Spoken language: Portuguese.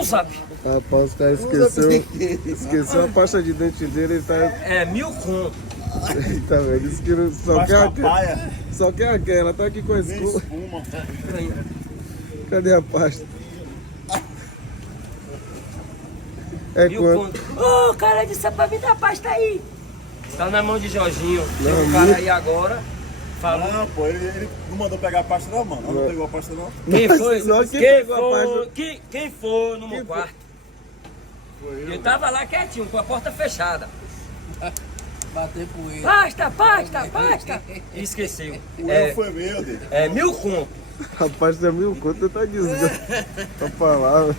no zap. Rapaz, os caras esqueceu a pasta de dente dele, ele tá... É 1000 conto. Tá vendo? Isso que não- só quer Pasta aquela. paia. Só quer aquela, tá aqui com a Nem escova. espuma. Cadê a pasta? É 1000 quanto? conto. Ô, cara disse pra me dar a pasta aí. Tá na mão de Jorginho. Tem Não, um cara 1000. aí agora. Falou. Não, pô, ele não mandou pegar a pasta não, mano. Não pegou a pasta não. Quem foi? Só quem Quem pegou a foi? pasta? Quem foi no meu Quem foi? quarto? Foi Eu tava lá quietinho, com a porta fechada. Bater poeira. Pasta! E esqueceu. O erro foi meu, dele. É 1000 conto. A pasta é 1000 conto, tá desgraçado. Pra falar, velho.